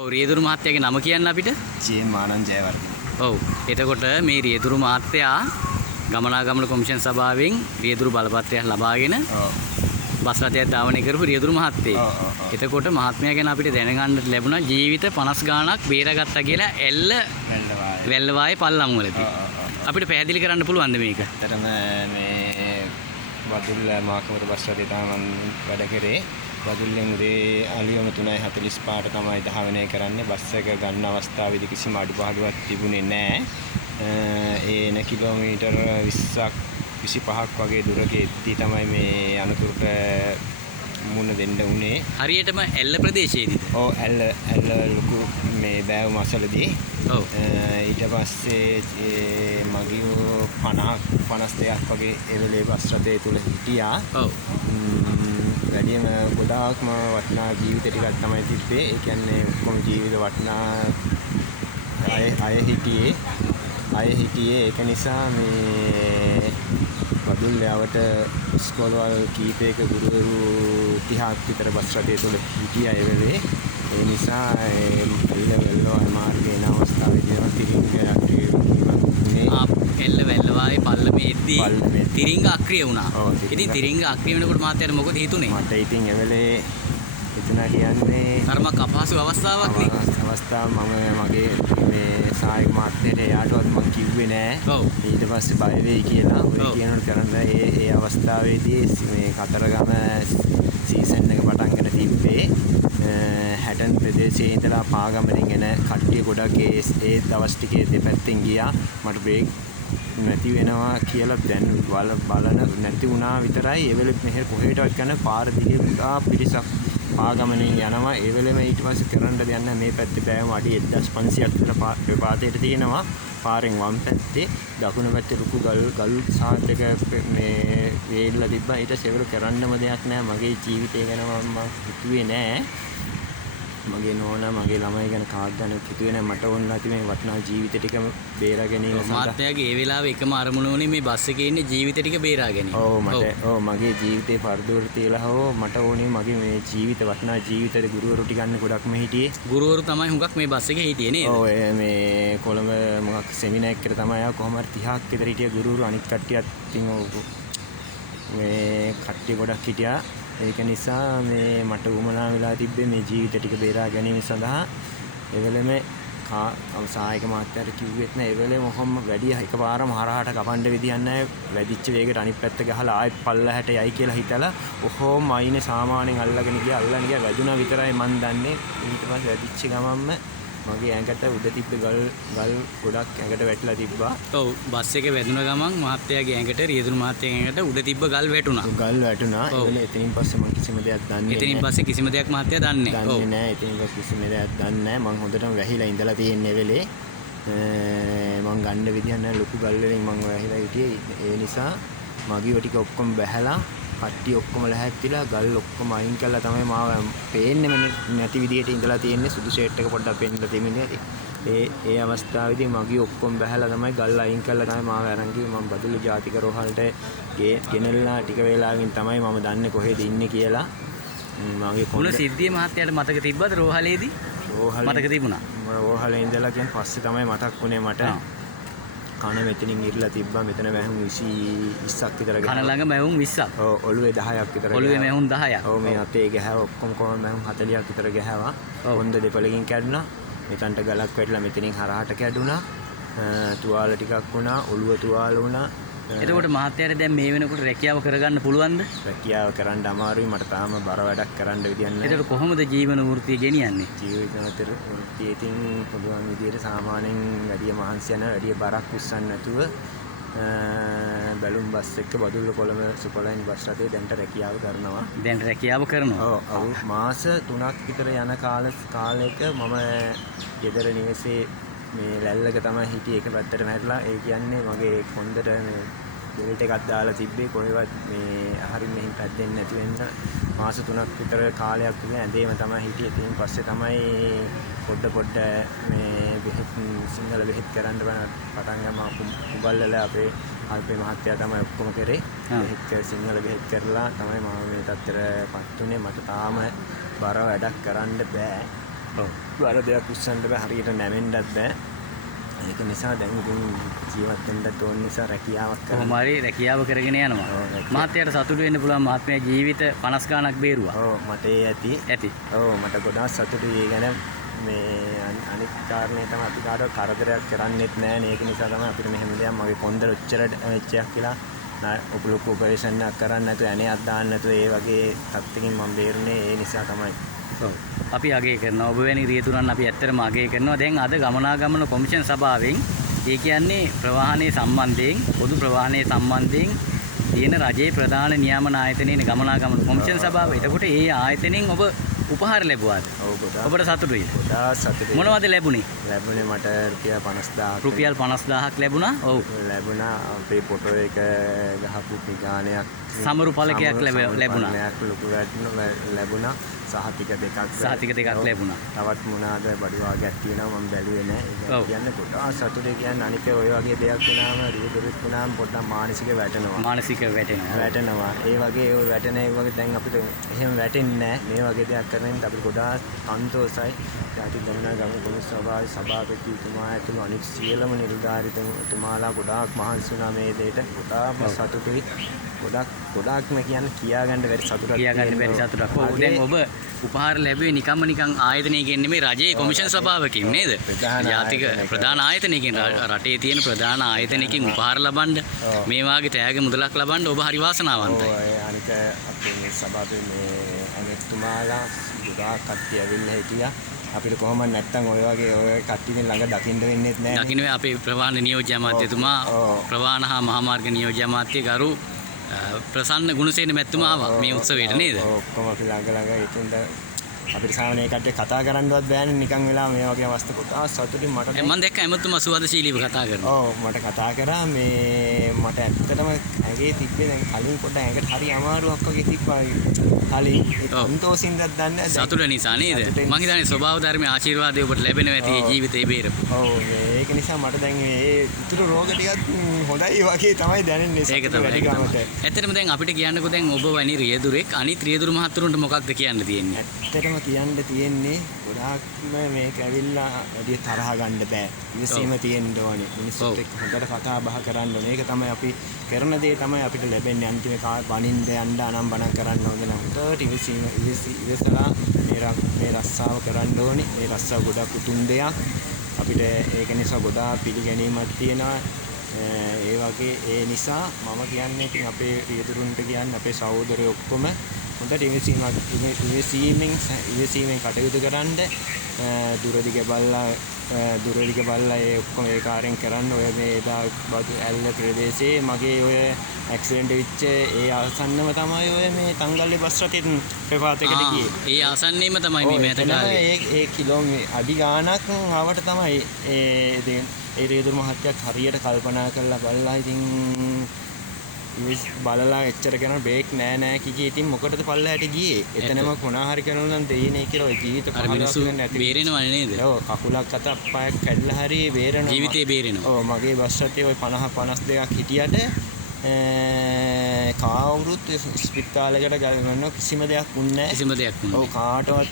ඔව් රියදුරු මහත්තයාගේ නම කියන්න අපිට ජේ ආනන්ද ජයවර්ධන. ඔව් එතකොට මේ රියදුරු මහත්තයා ගමනාගමන කොමිෂන් සභාවෙන් රියදුරු බලපත්‍රයක් ලබාගෙන බස් රථයක් ධාවනය කරපු රියදුරු මහත්තයෙක්. එතකොට මහත්මයා ගැන අපිට දැනගන්න ලැබුණා ජීවිත 50 ගාණක් බේරගත්තා කියලා එල්ල වැල්ලවායේ පල්ලම් වලදී. අපිට පැහැදිලි කරන්න පුළුවන්ද මේක? ඇත්තටම මේ වදුල්ල මාකවර බස් රථය තමයි වැඩ කරේ. වදුල්ලෙන් උදේ අලියම 3:45ට තමයි ධාවනය කරන්නේ. බස් එක ගන්න අවස්ථාවේදී කිසිම අඩුපාඩුවක් තිබුණේ නැහැ. එන කිලෝමීටර් 20ක් 25ක් වගේ දුරක එද්දී තමයි මේ අනතුරට මුහුණ දෙන්න උනේ. හරියටම ඇල්ල ප්‍රදේශයේදීද? ඔව් ඇල්ල ලොකු මේ බෑවුම අසලදී. ඔව්. ඊට පස්සේ මගියෝ 52ක් වගේ ඒ වෙලේ බස් රථය තුල හිටියා. ඔව්. වැඩිම ගොඩාක්ම වටිනා ජීවිත ටිකක් තමයි තිබ්බේ. ඒ කියන්නේ ඔක්කොම ජීවිත වටිනා අය හිටියේ. ඒක නිසා මේ වදුල්ලවට ඉස්කෝලවල කීපයක ගුරුවරු 30ක් විතර බස් රථය තුල හිටියා ඒ වෙලේ. ඒ නිසා එල්ල මාර්ගයේ යන අවස්ථාවේදී තිරිංග එල්ල වැල්ලවායේ පල්ලමේදී තිරිංග අක්‍රිය වුණා. ඉතින් තිරිංග අක්‍රිය වෙනකොට මහත්තයාට මොකද හිතුනේ? මට ඉතින් ඒ වෙලේ එතන කියන්නේ තරමක් අපහසු අවස්ථාවක් නේ. අවස්ථාව මගේ මේ සහායක මාත්‍යට එයාටවත් මම කිව්වේ නෑ. ඔව්. ඊට පස්සේ බය වෙයි කියලා ඔය කියනකොට කරන්න ඒ අවස්ථාවේදී මේ කතරගම සීසන් එක පටන් ගන්න තිබ්බේ. හැටන් ප්‍රදේශයේ ඉඳලා පාගමනින් එන කට්ටිය ගොඩක් ඒ දවස් ටිකේ දෙපැත්තෙන් ගියා. මට බ්‍රේක් නැති වෙනවා කියලා දැන් බලන නැති වුණා විතරයි. ඒ වෙලෙත් මෙහෙ කොහෙටවත් යන පාර දිගේ පුරා පිරිසක් පාගමනින් යනවා. ඒ වෙලෙම ඊට පස්සේ කරන්න දෙයක් නැහැ. මේ පැත්තේ බෑවම අඩි 1500ක් විතර ප්‍රපාතයට තියෙනවා. පාරෙන් වම් පැත්තේ දකුණු පැත්තේ රුකු ගල් සාද්දක මේ වේල්ලා තිබ්බා. ඊට සෙවරු කරන්නම දෙයක් නැහැ. මගේ ජීවිතය ගැන මම හිතුවේ නැහැ. මගේ නෝනා මගේ ළමයි ගැන කාක් ගැන හිතුවේ නැහැ. මට ඕන නැති මේ වටිනා ජීවිත ටික බේරා ගැනීම සඳහා. මහත්තයාගේ ඒ වෙලාවේ එකම අරමුණ වුණේ මේ බස් එකේ ඉන්නේ ජීවිත ටික බේරා ගැනීම. ඔව් මගේ ජීවිතේ පරදුවර තියලා හෝ මට ඕනේ මගේ මේ ජීවිත වටිනා ජීවිතේ ගුරුවරු ටිකන්න ගොඩක්ම හිටියේ. ගුරුවරු තමයි හුඟක් මේ බස් එකේ හිටියේ නේද? ඔව් මේ කොළඹ මොකක් සෙමිනාර් එකකට තමයි ආව. කොහොම හරි 30ක් විතර හිටිය ගුරුවරු අනිත් කට්ටියත් ඉතින් මේ කට්ටිය ගොඩක් හිටියා. ඒක නිසා මේ මට උමනා වෙලා තිබ්බේ මේ ජීවිත ටික බේරා ගැනීම සඳහා. ඒ වෙලෙම සහායක මාත්‍යාට කිව්වෙත් නෑ. ඒ වෙලෙම කොහොම වැඩි එකපාරම හරහාට කපන්න විදියක් නෑ. වැඩිච්ච වේගයට අනිත් පැත්ත ගහලා ආයෙත් පල්ලහැට යයි කියලා හිතලා කොහොම අයිනේ සාමානෙන් අල්ලගෙන ගියා වැදුනා විතරයි මන් දන්නේ. ඊට පස්සේ වැඩිච්ච ගමන්ම මගේ ඇඟට උඩ තිබ්බ ගල් ගොඩක් ඇඟට වැටිලා තිබ්බා. ඔව් බස් එක වැදුන ගමන් මහත්තයාගේ ඇඟට රියදුරු මහත්තයාගේ ඇඟට උඩ තිබ්බ ගල් වැටුණා. ඒ වෙලේ එතනින් පස්සේ මම කිසිම දෙයක් දන්නේ නැහැ. එතනින් පස්සේ කිසිම දෙයක් මහත්තයා දන්නේ නැහැ. දන්නේ නැහැ. එතනින් පස්සේ කිසිම දෙයක් දන්නේ නැහැ. මම හොඳටම වැහිලා ඉඳලා තියෙන්නේ වෙලේ. මම ගන්න විදියක් නැහැ. ලොකු ගල් වලින් මම වැහිලා හිටියේ. ඒ නිසා මගියෝ ටික ඔක්කොම බැහැලා කට්ටිය ඔක්කොම ලැහැත්තිලා ගල් ඔක්කොම අයින් කළා තමයි මාව පේන්නෙම නැති විදියට ඉඳලා තියෙන්නේ. සුදු ෂේට් එක පොඩ්ඩක් පෙන්නලා තිබුණේ. ඒ අවස්ථාවේදී මගිය ඔක්කොම බැහැලා තමයි ගල් අයින් කළා තමයි මාව අරන් ගියේ. මම බදුල්ල ජාතික රෝහලට ගෙනල්ලා ටික වේලාවකින් තමයි මම දන්නේ කොහෙද ඉන්නේ කියලා. මගේ මොන සිද්ධිය මහත්තයාට මතක තිබ්බද රෝහලේදී? මතක තිබුණා. රෝහලේ ඉඳලා කියන පස්සේ තමයි මතක් වුණේ මට. කන මෙතනින් ඉරලා තිබ්බා. මෙතන වැහුම් 20ක් විතර ගහලා. කන ළඟ වැහුම් 20ක්. ඔව් ඔළුවේ 10ක් විතර. ඔළුවේ වැහුම් 10ක්. ඔව් මේ අතේ ගැහුවා ඔක්කොම කොහොම වැහුම් 40ක් විතර ගැහුවා. හොඳ දෙපළකින් කැඩුනා. මෙතනට ගලක් වැටිලා මෙතනින් හරහාට කැඩුනා. තුවාල ටිකක් වුණා. ඔළුව තුවාල වුණා. එතකොට මහත්තයාට දැන් මේ වෙනකොට රැකියාව කරගන්න පුළුවන්ද? රැකියාව කරන්න අමාරුයි. මට තාම බර වැඩක් කරන්න විදියක් නැහැ. එතකොට කොහොමද ජීවන වෘත්තිය ගෙනියන්නේ? ජීවිත වෘත්තිය ඉතින් පොදුවන් විදියට සාමාන්‍යයෙන් වැඩි මහන්සි යන වැඩි බරක් උස්සන්න නැතුව බැලුම් බස් එක්ක බදුල්ල කොළඹ සුපර්ලයින් බස් රථයේ දැන්ට රැකියාව කරනවා. දැන් රැකියාව කරනවා. ඔව් මාස 3ක් විතර යන කාලයක මම ගෙදර නිවසේ මේ ලැල්ලක තමයි හිටියේ. එක පැත්තට මැරලා. ඒ කියන්නේ මගේ කොන්දට මේ බෙල්ට් එකක් දාලා තිබ්බේ. කොහෙවත් මේ හරින් මෙහින් පැද්දෙන්නේ නැති වෙන්න මාස 3ක් විතර කාලයක් විතර ඇඳේම තමයි හිටියේ. ඉතින් පස්සේ තමයි පොඩ මේ බෙහෙත් සිංහල බෙහෙත් කරන්න පටන් ගම උගල්වල අපේ මහත්තයා තමයි ඔක්කොම කරේ. බෙහෙත් සිංහල බෙහෙත් කරලා තමයි මම මේ තත්ත්වයටපත් උනේ. මට තාම බර වැඩක් කරන්න බෑ. ඔව්. බර දෙයක් උස්සන්න බෑ හරියට නැමෙන්නත් බෑ. ඒක නිසා දැන් ඉතින් ජීවත් වෙන්නත් ඕන නිසා රැකියාවක් කරන්න. කොහොම හරි රැකියාව කරගෙන යනවා. මහත්තයාට සතුටු වෙන්න පුළුවන් මහත්මයා ජීවිත 50 ගණක් බේරුවා. ඔව් මට ඒ ඇති. ඔව් මට ගොඩාක් සතුටුයි ඒ ගැන. මේ අනිත් කාරණේ තමයි අපි කාටවත් කරදරයක් කරන්නෙත් නෑ නේ. ඒක නිසා තමයි අපිට මෙහෙම දෙයක් මගේ කොන්දර උච්චර වෙච්චයක් කියලා ඔපලොක් ඔපරේෂන් එකක් කරන්න නැතුව ඇණයක් දාන්න නැතුව ඒ වගේ තත්ත්වකින් මම බේරුනේ ඒ නිසා තමයි. ඔව්. අපි අගය කරනවා. ඔබ වැනි රියදුරන් අපි ඇත්තටම අගය කරනවා. දැන් අද ගමනාගමන කොමිෂන් සභාවෙන් ඒ කියන්නේ ප්‍රවාහනයේ සම්බන්ධයෙන් පොදු ප්‍රවාහනයේ සම්බන්ධයෙන් තියෙන රජයේ ප්‍රධාන නියාමන ආයතනයේ ගමනාගමන කොමිෂන් සභාව. එතකොට ඒ ආයතනයෙන් ඔබ උපහාර ලැබුවාද? ඔව් ගොඩාක්. ඔබට සතුටුයි? ගොඩාක් සතුටුයි. මොනවද ලැබුණේ? ලැබුණේ මට රුපියල් 50000ක් ලැබුණා. ඔව්. ලැබුණා. අපේ ෆොටෝ එක ගහපු පිගානයක් සමරු පළකයක් ලැබුණා. ලොකු ලැබුණා. සහතික දෙකක් ලැබුණා. තවත් මොනවාද බඩු වාගයක් තියෙනවා මම බැලුවේ නෑ. ඒක කියන්නේ ගොඩාක් සතුටේ කියන්නේ අනික ඔය වගේ දෙයක් වුණාම රියදුරුත් වුණාම පොඩ්ඩක් මානසික වැටෙනවා. ඒ වගේ ඔය වැටෙන ඒ වගේ දැන් අපිට එහෙම වැටෙන්නේ නෑ. මේ වගේ දෙයක් කරනින් අපිට ගොඩාක් සන්තෝෂයි. ජාතික ගමනාගමන කොමිෂන් සභාවේ සභාපතිතුමා ඇතුළු අනිත් සියලුම නිලධාරීතුමාලා ගොඩාක් මහන්සි වුණා මේ දෙයට. ගොඩාක් සතුටුයි. ගොඩාක්ම කියන්නේ කියාගන්න බැරි සතුටක්. දැන් ඔබ උපහාර ලැබුවේ නිකන් ආයතනයකින් නෙමෙයි රජයේ කොමිෂන් සභාවකින් නේද? ජාතික ප්‍රධාන ආයතනයකින් රටේ තියෙන ප්‍රධාන ආයතනයකින් උපහාර ලබන්න මේ වාගේ තෑග මුදලක් ලබන්න ඔබ හරි වාසනාවන්තයි. අනික අපේ මේ සභාවේ මේ ඇමතුමාලා ගොඩාක් කට්ටිය ඇවිල්ලා හිටියා. අපිට කොහොමද නැත්තම් ඔය වගේ ඔය කට්ටියන් ළඟ දකින්න වෙන්නේත් නැහැ. දකින්න අපේ ප්‍රවාහන නියෝජ්‍ය අමාත්‍යතුමා ප්‍රවාහන හා මහාමාර්ග නියෝජ්‍ය අමාත්‍ය ගරු ප්‍රසන්න ගුණසේන මැතිතුමා ආවා මේ උත්සවයට නේද? ඔක්කොම අපි ළඟ ඉතින්ද අපිට සාමාන්‍ය කට්ටිය කතා කරන්නවත් බෑනේ නිකන් වෙලා මේ වගේ අවස්ථා කොටා සතුටින් මට මම දැක්ක ඇමතුමා සුවදශීලීව කතා කරනවා. ඔව් මට කතා කරා මේ මට ඇත්තටම ඇඟේ තිබ්බේ දැන් කලින් පොඩ්ඩක් ඇඟට හරි අමාරුවක් වගේ තිබ්බා. කලින් සන්තෝෂින්දත් දන්නේ සතුට නිසා නේද? මං හිතන්නේ ස්වභාව ධර්මයේ ආශිර්වාදය ඔබට ලැබෙනවා ඇති ජීවිතේ බේරපු. ඔව් ඒක නිසා මට දැන් මේ ඉතුරු රෝග ටිකත් හොඳයි වගේ තමයි දැනෙන්නේ. ඒක තමයි. ඇත්තටම දැන් අපිට කියන්නකෝ දැන් ඔබ වැනි රියදුරෙක් අනිත් රියදුරු මහතුරුන්ට මොකක්ද කියන්න තියෙන්නේ? ඇත්තටම කියන්න තියෙන්නේ ගොඩාක්ම මේක ඇවිල්ලා වැඩි තරහ ගන්න බෑ. ඉවසීම තියෙන්න ඕනේ. මිනිස්සුත් එක්ක හොඳට කතා බහ කරන්න ඕනේ. ඒක තමයි අපි කරන දේ තමයි අපිට ලැබෙන්නේ. අන්තිමේ වනින්න යන්න අනම්බන කරන්න ඕනේ නම් හොඳට ඉවසලා මේ රස්සාව කරන්න ඕනේ. මේ රස්සාව ගොඩක් උතුම් දෙයක්. අපිට ඒක නිසා ගොඩාක් පිළිගැනීමක් තියෙනවා. ඒ වගේ ඒ නිසා මම කියන්නේ ඉතින් අපේ රියදුරුන්ට කියන්නේ අපේ සහෝදරයෝ ඔක්කොම හොඳට ඉවසීමෙන් කටයුතු කරන්න දුරදිග බලලා ඒ ඔක්කොම ඒ කාර්යයෙන් කරන්න ඔය මේ එදා බදු ඇල්ල ප්‍රදේශයේ මගේ ඔය ඇක්සිඩන්ට් වෙච්ච ඒ ආසන්නම තමයි ඔය මේ තංගල්ලේ බස් රථෙන් ප්‍රපාතයකට ගියේ. ඒ ආසන්නේම තමයි මේ මෑත කාලේ. ඒ කිලෝමීටර් අඩි ගාණක් ආවට තමයි ඒ රියදුරු මහත්තයා හරියට කල්පනා කරලා බලලා ඉතින් බලලා එච්චර කරන බ්‍රේක් නෑ කිකී ඉතින් මොකටද පල්ලහැට ගියේ එතනම කොනා හරි කරනවා නම් දෙයිනේ කියලා ඔය ජීවිත පහලක් වෙන්න ඇති බේරෙනවනේ නේද? ඔව් කකුලක් අතක් පයක් කැඩලා හරි බේරෙනවා ජීවිතේ බේරෙනවා. ඔව් මගේ බස් රථයේ ඔය 52ක් හිටියට කවුරුත් ස්පිතාලයකට ගන්න කිසිම දෙයක් වුණේ නෑ. ඔව් කාටවත්